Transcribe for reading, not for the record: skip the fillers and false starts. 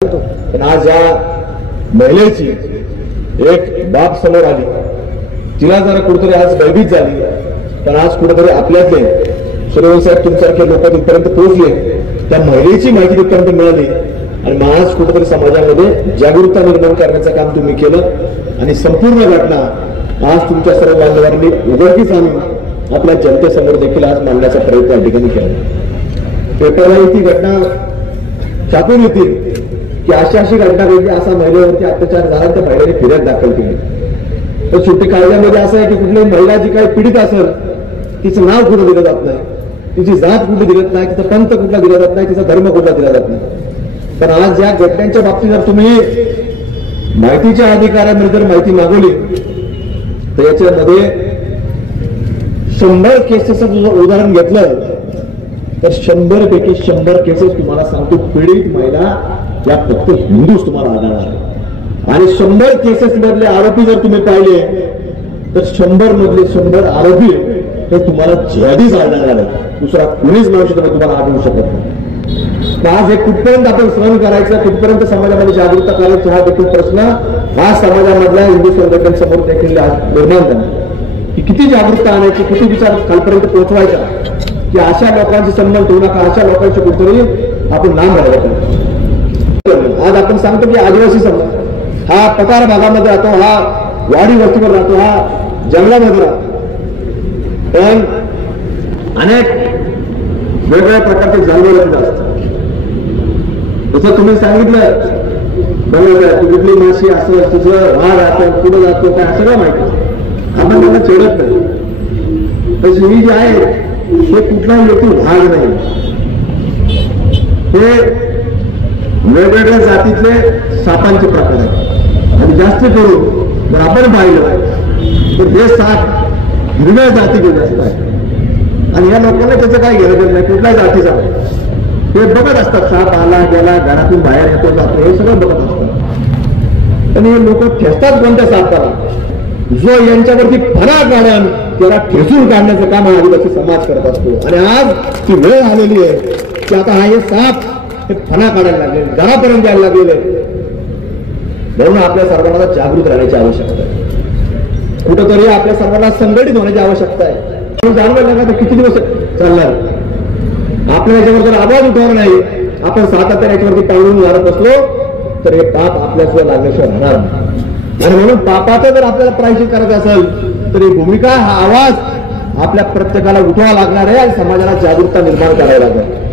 पण आज या महिलेची एक बाप समोर आली, तिला जरा कुठेतरी आज भयभीत झाली, पण आज कुठेतरी आपल्यातले सूर्यवंशी साहेब तुमच्यासारखे लोक तिथपर्यंत पोहोचले, त्या महिलेची माहिती तिथपर्यंत मिळाली आणि आज कुठेतरी समाजामध्ये जागरूकता निर्माण करण्याचं काम तुम्ही केलं आणि संपूर्ण घटना आज तुमच्या सर्व बांधवांनी उघडकीस आणून आपल्या जनतेसमोर देखील आज मांडण्याचा प्रयत्न या ठिकाणी केला। पेपरला ती घटना छापून येतील की अशी घटना घडली, असा महिलेवरती अत्याचार झाला, त्या महिलेने फिर्याद दाखल केली। तर शेवटी कायद्यामध्ये असं आहे की कुठली महिला जी काही पीडित असेल तिचं नाव कुठं दिलं जात नाही, तिची जात कुठे दिलत नाही, तिचा पंथ कुठला दिला जात नाही, तिचा धर्म कुठला दिला जात नाही। पण आज या घटनांच्या बाबतीत जर तुम्ही माहितीच्या अधिकाऱ्यांमध्ये जर माहिती मागवली तर याच्यामध्ये 100 केसेसचं उदाहरण घेतलं तर 100 पैकी 100 केसेस तुम्हाला सांगतो पीडित महिला या फक्त हिंदूच तुम्हाला आढळणार आहे। आणि 100 केसेस मधले आरोपी जर तुम्ही पाहिले तर 100 मधले 100 आरोपी हे तुम्हाला जिहादीच आढळणार आहेत, दुसरा कुणीच माणूस तुम्हाला आढळू शकत नाही। आज हे कुठपर्यंत आपण सहन करायचं, कुठपर्यंत समाजामध्ये जागरूकता करायची हा देखील प्रश्न हा समाजामधल्या हिंदू संघटनांसमोर देखील निर्माण झाला की किती जागरूकता आणायची, किती विचार खालपर्यंत पोहोचवायचा की अशा लोकांचे सन्मान ठेवू नका, अशा लोकांची कुठेतरी आपण नाम राहिला पाहिजे। आज आपण सांगतो की आदिवासी समाज हा पठार भागामध्ये राहतो, हा वाडी वस्तीवर राहतो, हा जंगलामध्ये राहतो, पण अनेक वेगवेगळ्या प्रकारचे जनावर असतात। जसं तुम्ही सांगितलं बरोबर, कुठली माशी असं तुझं वाघ राहतो, कुठं जातो काय सगळं माहिती, आपण त्यांना चिडत नाही। तशी ही जी आहे हे कुठलाही व्यक्ती भाग नाही, हे वेगवेगळ्या जातीतले सापांचे प्रकार आहेत आणि जास्त करून जर आपण पाहिलं तर हे साप हिरव्या जातीचे जास्त आहे आणि या लोकांना त्याचं काय घेणं नाही, कुठल्याही जातीचा हे बघत असतात, साप आला गेला, घरातून बाहेर येतो जातो हे सगळं बघत असतात। आणि हे लोक ठेचतात कोणत्या सापाला, जो यांच्यावरती फणा काढून त्याला ठेचून काढण्याचं काम आदिवासी समाज करत असतो। आणि आज ती वेळ आलेली आहे की आता हा हे साप हे फणा काढायला लागले, घरापर्यंत यायला लागलेले, म्हणून आपल्या सर्वांना जागृत राहण्याची आवश्यकता आहे, कुठंतरी आपल्या सर्वांना संघटित होण्याची आवश्यकता आहे। जाणवलं का किती दिवस चालणार, आपल्या याच्यावर जर आवाज उठवणार नाही, आपण सातत्याने याच्यावरती पांघरून मारत असलो तर हे पाप आपल्याशिवाय लागल्याशिवाय राहणार नाही। आणि म्हणून पापाचं जर आपल्याला प्रायश्चित करायचं असेल तर ही भूमिका, हा आवाज आपल्या प्रत्येकाला उठवावा लागणार आहे आणि समाजाला जागरूकता निर्माण करावी लागेल।